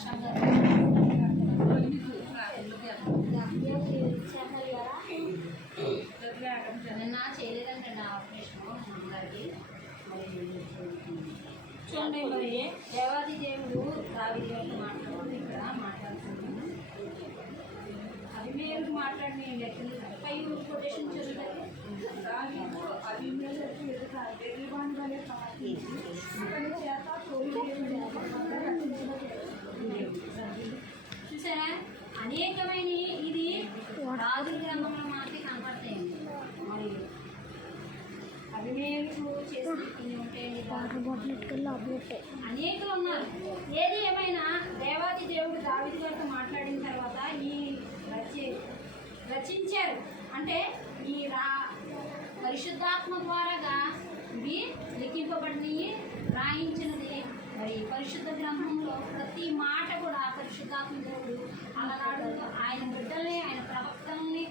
సాక్షాంగా నిన్న చేయలేదంటే నా ఆపరేషన్ అమ్మగారికి. చూడండి, మరి దేవాది దేవుడు దావీదు గారితో మాట్లాడుతుంది. ఇక్కడ మాట్లాడుతున్నాను, అభిమేలకు మాట్లాడిన పై కొటేషన్ చదువుతారు. చూసారా, అనేకమైన ఇది రాజుల గ్రంథంలో మాత్రమే కనపడతాయండి. మరి అభిమేలకు చేసి అనేకులు ఉన్నారు. ఏది ఏమైనా దేవాది దేవుడు దావీదు గారితో మాట్లాడిన తర్వాత ఈ రచించారు అంటే ఈ పరిశుద్ధాత్మ ద్వారాగా ఇవి లిఖింపబడినవి, రాయించినది. మరి పరిశుద్ధ గ్రంథంలో ప్రతి మాట కూడా పరిశుద్ధాత్మ దేవుడు అలనాడు ఆయన బిడ్డల్ని, ఆయన ప్రవక్తల్ని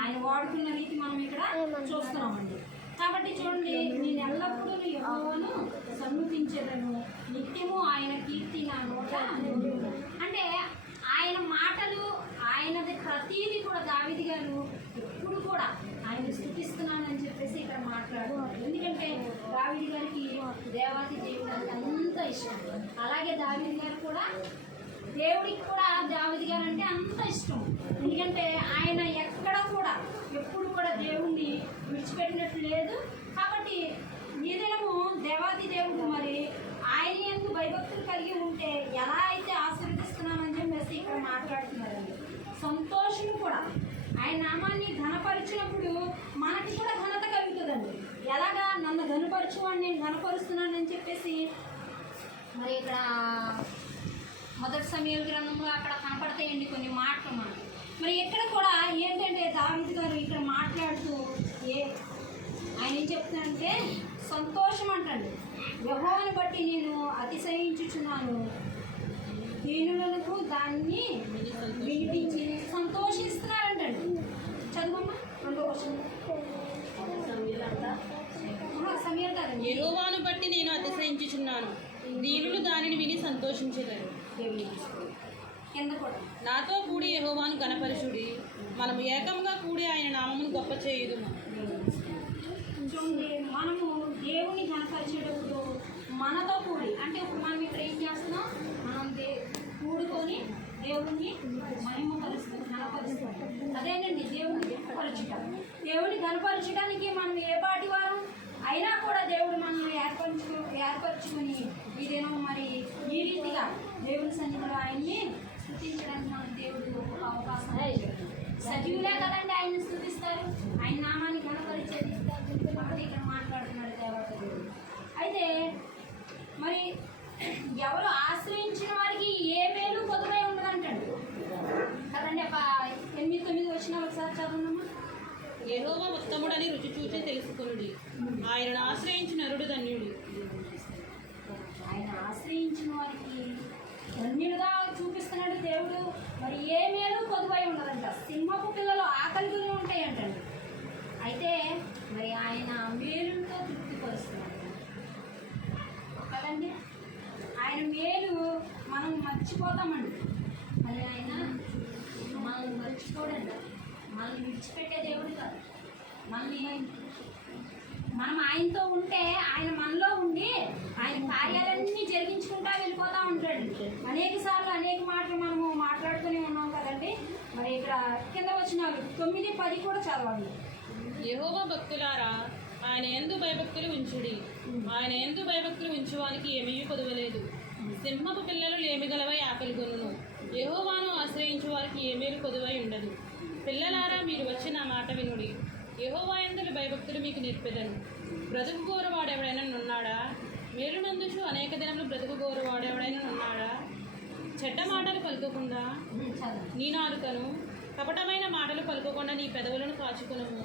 ఆయన వాడుకున్న రీతి మనం ఇక్కడ చూస్తున్నామండి. కాబట్టి చూడండి, నేను ఎల్లప్పుడూ యెహోవాను సన్నుతించెదను, నిత్యము ఆయన కీర్తి నా నోట ఉండును. అంటే ఆయన మాటలు, ఆయనది ప్రతీది కూడా దావీదు గారు ఎప్పుడు కూడా ఆయన స్తుతిస్తున్నానని చెప్పేసి ఇక్కడ మాట్లాడుతున్నారు. ఎందుకంటే దావీదు గారికి దేవాది దేవుడు అంటే అంత ఇష్టం. అలాగే దావీదు గారు కూడా దేవుడికి కూడా దావీదు గారు అంటే అంత ఇష్టం. ఎందుకంటే ఆయన ఎక్కడ కూడా ఎప్పుడు కూడా దేవుణ్ణి విడిచిపెట్టినట్లు లేదు. కాబట్టి ఈ దినము దేవాది దేవుడు మరి ఆయన యందు భయభక్తులు కలిగి ఉంటే ఎలా అయితే ఆశీర్వదిస్తున్నామని చెప్పేసి ఇక్కడ మాట్లాడుతున్నారండి. సంతోషము కూడా ఆయన నామాన్ని ఘనపరిచినప్పుడు మనకి కూడా ఘనత కలుగుతుందండి. ఎలాగా నన్ను ఘనపరచువాడిని నేను ఘనపరుస్తున్నానని చెప్పేసి మరి ఇక్కడ మొదటి సమూయేలు గ్రంథంలో అక్కడ కనపడతాయండి కొన్ని మాటలు మనకి. మరి ఇక్కడ కూడా ఏంటంటే దావీదు గారు ఇక్కడ మాట్లాడుతూ ఆయన ఏం చెప్తున్నారంటే సంతోషం అంటండి. యెహోవాను బట్టి నేను అతిశయించుచున్నాను, దీనులకు దాన్ని వినిపించి సంతోషిస్తున్నారంటండి. చదువమ్మా రెండో క్వశ్చన్. సమీర్ గారు, యెహోవాను బట్టి నేను అతిశయించుచున్నాను, దీనులు దానిని విని సంతోషించెదరు. కింద కూడా నాతో కూడి యెహోవాను గణపరచుడి, మనము ఏకంగా కూడి ఆయన నామమును గొప్ప చేయుదుము. చూడండి, మనము దేవుని గణపరిచేటప్పుడు మనతో కూడి, అంటే ఇప్పుడు మనం ఇక్కడ ఏం చేస్తున్నాం, మనం కూడుకొని దేవుణ్ణి మహిమపరుస్తాం, గణపరుస్తాం. అదేనండి దేవుని గణపరచుట. దేవుని గణపరచడానికి మనం ఏ పాటి వారం అయినా కూడా దేవుడు మనల్ని ఏర్పరచుకుని ఈ దినం మరి ఈ రీతిగా దేవుని సన్నిధిలో ఆయన్ని స్తుతించడానికి మన దేవుడు ఒక అవకాశం. సజీవులే కదండి ఆయన్ని స్తుతిస్తారు, ఆయన నామాన్ని గణపరిచేది. కాబట్టి ఇక్కడ మాట్లాడుతున్నాడు దేవత దేవుడు. అయితే మరి ఎవరు ఆశ్రయించిన వారికి ఏ మేలు కొద్దువై ఉండదంటండి కదండి. 8-9 వచ్చిన ఒకసారి చదవమ్మా. యెహోవా ఉత్తముడని రుచి చూచి తెలుసుకొనుడి, ఆయనను ఆశ్రయించిన నరుడు ధన్యుడు. ఆయన ఆశ్రయించిన వారికి ధన్యులుగా చూపిస్తున్నాడు దేవుడు. మరి ఏ మేలు కొద్దువై ఉండదంట. సింహపు పిల్లలు ఆకలిగా ఉంటాయంటండి. అయితే మరి ఆయన మేలుతో తృప్తిపరుస్తున్నాడు కదండి. ఆయన మేలు మనం మర్చిపోతామండి. మరి ఆయన మనల్ని మర్చిపోడండి, మనల్ని విడిచిపెట్టే దేవుడు కాదు. మనం ఆయనతో ఉంటే ఆయన మనలో ఉండి ఆయన కార్యాలన్నీ జరిగించుకుంటా వెళ్ళిపోతూ ఉంటాడు. అనేక సార్లు అనేక మాటలు మనము మాట్లాడుతూనే ఉన్నాం కదండి. మరి ఇక్కడ కింద వచ్చిన 9-10 కూడా చదవండి. యెహోవా భక్తులారా, ఆయన యందు భయభక్తులు ఉంచుడి, ఆయన యందు భయభక్తులు ఉంచువానికి ఏమీ కొదవలేదు. సింహపు పిల్లలు లేమిగలవై ఆకలి కొనును, యెహోవాను ఆశ్రయించు వారికి ఏమేలు కొదువై ఉండదు. పిల్లలారా, మీరు వచ్చి నా మాట వినుడి, యెహోవా యందు భయభక్తులు మీకు నేర్పెదను. బ్రతుకు గోరవాడెవడైనా నున్నాడా? మేలు నందుచు అనేక దినములు బ్రతుకు గోరవాడెవడైనా నున్నాడా? చెడ్డ మాటలు పలుకోకుండా నీ నాలుకను, కపటమైన మాటలు పలుకోకుండా నీ పెదవులను కాచుకునము.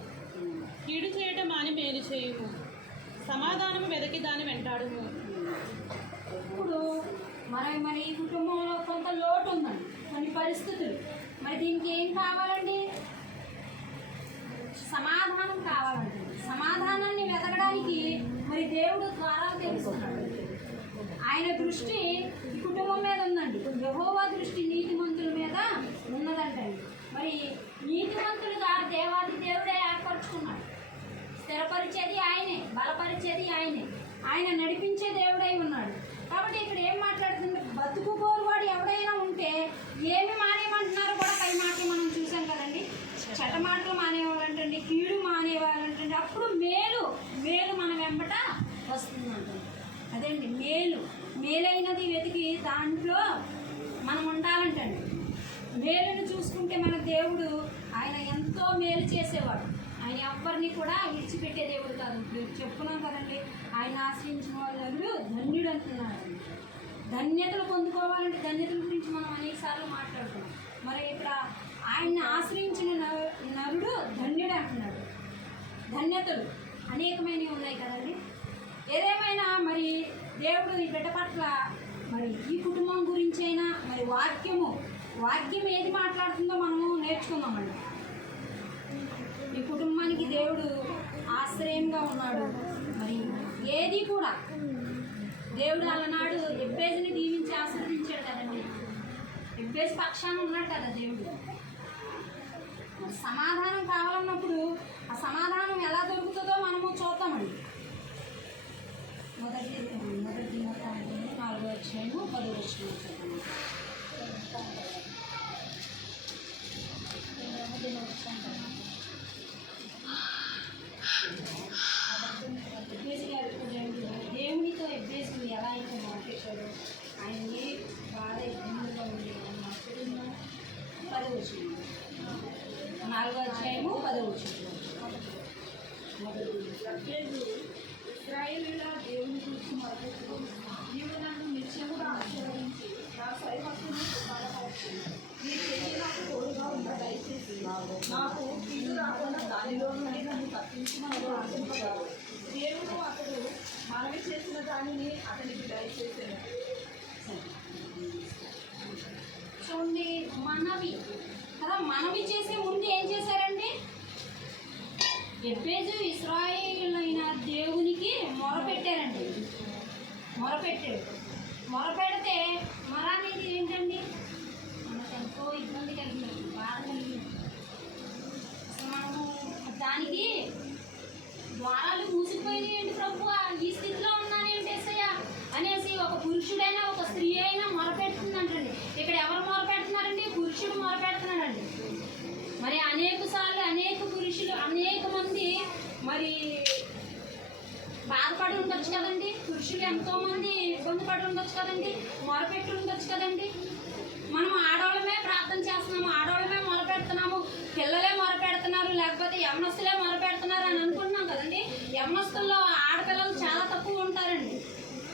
కీడు చేయటం మాని మేలు చేయుము, సమాధానము వెదకి దాన్ని వెంటాడుము. ఇప్పుడు మరి ఈ కుటుంబంలో కొంత లోటు ఉందండి, కొన్ని పరిస్థితులు. మరి దీనికి ఏం కావాలండి? సమాధానం కావాలండి. సమాధానాన్ని వెతకడానికి మరి దేవుడు ద్వారాలు తెలుస్తున్నాడు. ఆయన దృష్టి ఈ కుటుంబం మీద ఉందండి. యెహోవా దృష్టి నీతిమంతుల మీద ఉన్నదంటండి. మరి నీతిమంతులుగా దేవాది దేవుడే ఏర్పరచుకున్నాడు. స్థిరపరిచేది ఆయనే, బలపరిచేది ఆయనే, ఆయన నడిపించే దేవుడై ఉన్నాడు. కాబట్టి ఇక్కడ ఏం మాట్లాడుతుంది, బతుకు కోరువాడు ఎవడైనా ఉంటే ఏమి మానేయమంటున్నారో కూడా పై మాటలు మనం చూసాం కదండి. చెడ్డ మాటలు మానేవాళ్ళంటండి, కీడు మానేవాళ్ళంటండి. అప్పుడు మేలు మేలు మన వెంబట వస్తుందంటండి. అదేండి మేలైనది వెతికి దాంట్లో మనం ఉండాలంటండి. మేలును చూసుకుంటే మన దేవుడు ఆయన ఎంతో మేలు చేసేవాడు. ఆయన ఎవ్వరిని కూడా విడిచిపెట్టే దేవుడు కాదు. ఇప్పుడు చెప్పుకున్నాం కదండి, ఆయన ఆశ్రయించిన వాళ్ళు ధన్యుడు అంటున్నాడు. ధన్యతలు పొందుకోవాలంటే ధన్యతల గురించి మనం అనేకసార్లు మాట్లాడుతున్నాం. మరి ఇక్కడ ఆయన్ని ఆశ్రయించిన నరుడు ధన్యుడు అంటున్నాడు. ధన్యతలు అనేకమైనవి ఉన్నాయి కదండి. ఏదేమైనా మరి దేవుడు ఈ బిడ్డ పట్ల మరి ఈ కుటుంబం గురించి అయినా మరి వాక్యం ఏది మాట్లాడుతుందో మనము నేర్చుకుందామండి. ఈ కుటుంబానికి దేవుడు ఆశ్రయంగా ఉన్నాడు. మరి ఏది కూడా దేవుడు అలనాడు ఎబ్బేజుని దీవించి ఆశీర్వదించాడు కదండి. ఎబ్బేజు పక్షాన ఉన్నాడు కదా దేవుడు. సమాధానం కావాలన్నప్పుడు ఆ సమాధానం ఎలా దొరుకుతుందో మనము చూద్దామండి. మొదటి 4వ అధ్యాయము 10వ వచనం. దేవునితో ఎబ్బేసు ఎలా అయితే మాట్లాడాడు, ఆయన ఏ బాధ ఇబ్బందులుగా ఉంది మాట్లాడుతున్నాం. 10వ వచనం, 4వ అధ్యాయము 10వ వచనం. ఇశ్రాయేలీయుల దేవుని గురించి మొదలుపెట్టు, నీవు నన్ను నిత్యముగా ఆశీర్వదించి నా సైవత్తును బలపరచు. నీ చెయ్యి నాకు తోడుగా ఉన్న దయచేసి నాకు కీడు రాకుండా దానిలో నుండి నన్ను తప్పించి నన్ను ఆశింపగలవు. దేవుడు అతడు మనవి చేసిన దానిని అతనికి దయచేసాను. చూడండి, మనవి చేసే ముందు ఏం చేశారండి? ఎబ్బేజు ఇశ్రాయేలీయులైన దేవునికి మొరపెట్టారండి. మొరపెడితే మొర అనేది ఏంటండి? మనకు ఎంతో ఇబ్బంది కలిగింది, బాధ కలిగింది. అసలు మనము దానికి ద్వారాలు మూసిపోయినాయండి. ప్రభు ఈ స్థితిలో ఉన్నానేంటి ఏసయ్య అనేసి ఒక పురుషుడైనా ఒక స్త్రీ అయినా మొరపెడుతుందంటండి. ఇక్కడ ఎవరు మొరపెడుతున్నారండి? పురుషుడు మొరపెడుతున్నాడండి. మరి అనేక సార్లు అనేక పురుషులు అనేక మంది మరి బాధపడి ఉండొచ్చు కదండి. పురుషులు ఎంతో మంది ఇబ్బంది పడి ఉండొచ్చు కదండి, మొరపెట్టి ఉండొచ్చు కదండి. మనం ఆడవాళ్ళమే ప్రార్థన చేస్తున్నాము, ఆడవాళ్ళమే మొరపెడుతున్నాము, పిల్లలే మొరపెడుతున్నారు, లేకపోతే యవ్వనస్తులే మొరపెడుతున్నారు అని అనుకుంటున్నాం కదండి. యవ్వనస్తుల్లో ఆడపిల్లలు చాలా తక్కువ ఉంటారండి.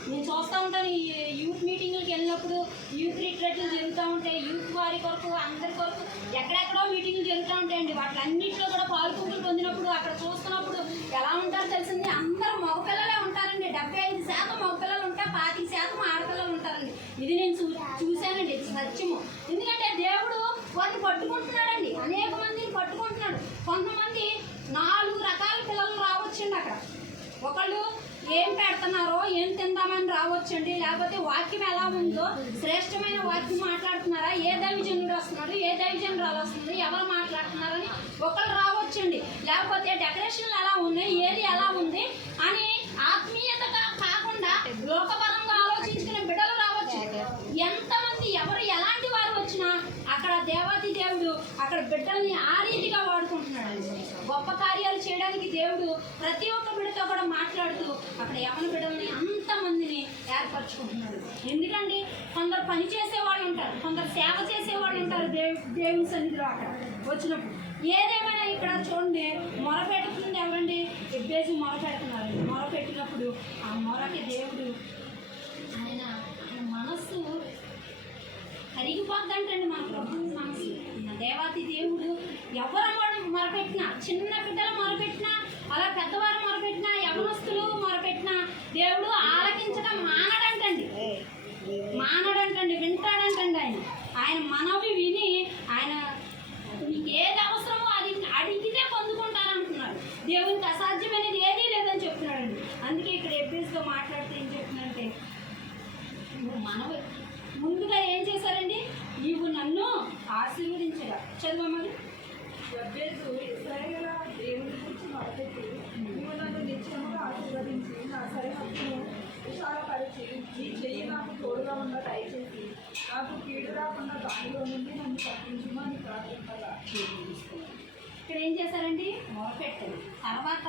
నేను చూస్తూ ఉంటాను, ఈ యూత్ మీటింగ్లకు వెళ్ళినప్పుడు యూత్ రిట్రీట్లు జరుగుతూ ఉంటాయి. యూత్ వారి కొరకు అందరి కొరకు ఎక్కడెక్కడో మీటింగ్లు జరుగుతూ ఉంటాయండి. వాటిలన్నింటిలో కూడా పాల్గొంపులు పొందినప్పుడు అక్కడ చూస్తున్నప్పుడు ఎలా ఉంటారో తెలిసింది, అందరూ మగపిల్లలే ఉంటారండి. 75% మగపిల్లలు ఉంటే 25% ఆడపిల్లలు ఉంటారండి. ఇది నేను చూశానండి, సత్యము. ఎందుకంటే దేవుడు వారిని పట్టుకుంటున్నాడండి, అనేక మందిని పట్టుకుంటున్నాడు. కొంతమంది 4 రకాల పిల్లలు రావచ్చండి. అక్కడ ఒకళ్ళు ఏం పెడుతున్నారో ఏం తిందామని రావచ్చండి, లేకపోతే వాక్యం ఎలా ఉందో శ్రేష్టమైన వాక్యం మాట్లాడుతున్నారా, ఏ దైవజనుడు వస్తున్నాడు, ఏ దైవజనురాలు వస్తుంది, ఎవరు మాట్లాడుతున్నారని ఒకళ్ళు రావచ్చండి. లేకపోతే డెకరేషన్లు ఎలా ఉన్నాయి, ఏది ఎలా ఉంది అని ఆత్మీయతగా కాకుండా లోకపరంగా ఆలోచించుకునే బిడ్డలు రావచ్చు. ఎంతమంది ఎవరు ఎలాంటి వారు వచ్చినా అక్కడ దేవాది దేవుడు అక్కడ బిడ్డల్ని ఆ రీతిగా వాడుకుంటున్నాడు. గొప్ప కార్యాలు చేయడానికి దేవుడు ప్రతి ఒక్క బిడ్డతో కూడా మాట్లాడుతూ అక్కడ యవన బిడ్డల్ని అంతమందిని ఏర్పరచుకుంటున్నాడు. ఎందుకండి, కొందరు పని చేసేవాళ్ళు ఉంటారు, కొందరు సేవ చేసేవాళ్ళు ఉంటారు దేవుని సన్నిధిలో అక్కడ వచ్చినప్పుడు. ఏదేమైనా ఇక్కడ చూడండి, మొరపెడుతుంది ఎవరండి? ఎబ్బేజు మొరపెడుతున్నారు. మొరపెట్టినప్పుడు ఆ మొరకి దేవుడు ఆయన మనస్సు కరిగిపోద్దంటండి. మన ప్రభు మనసు, దేవాతి దేవుడు ఎవరు మొరపెట్టినా, చిన్న బిడ్డలు మొరపెట్టినా, అలా పెద్దవారు మొరపెట్టినా, యవనస్తులు మొరపెట్టినా దేవుడు ఆలకించడం మానడంటండి, వింటాడంటండి. ఆయన మనవి విని ఆయన మీకు ఏది అవసరమో అది అడిగితే పొందుకుంటారంటున్నాడు. దేవునికి అసాధ్యమైనది ఏదీ లేదని చెప్తున్నాడండి. అందుకే ఇక్కడ ఎబ్బేసుతో మాట్లాడితే ఏం చెప్తున్నాడంటే, యబ్బేజు ఇశ్రాయేలు దేవుని గురించి మొదలుపెట్టి నీవు నన్ను నిత్యముగా ఆశీర్వదించి నా సరిహద్దును విశాలపరిచి నీ చెయ్యి నాకు తోడుగా ఉన్న దయచేసి నాకు కీడు రాకుండా దానిలో నుండి నన్ను తప్పించమని ప్రార్థించగా ఇక్కడ ఏం చేశారండి? మొదలుపెట్టారు. తర్వాత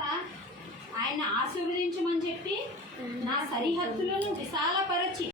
ఆయన ఆశీర్వదించమని చెప్పి నా సరిహద్దులను విశాలపరచి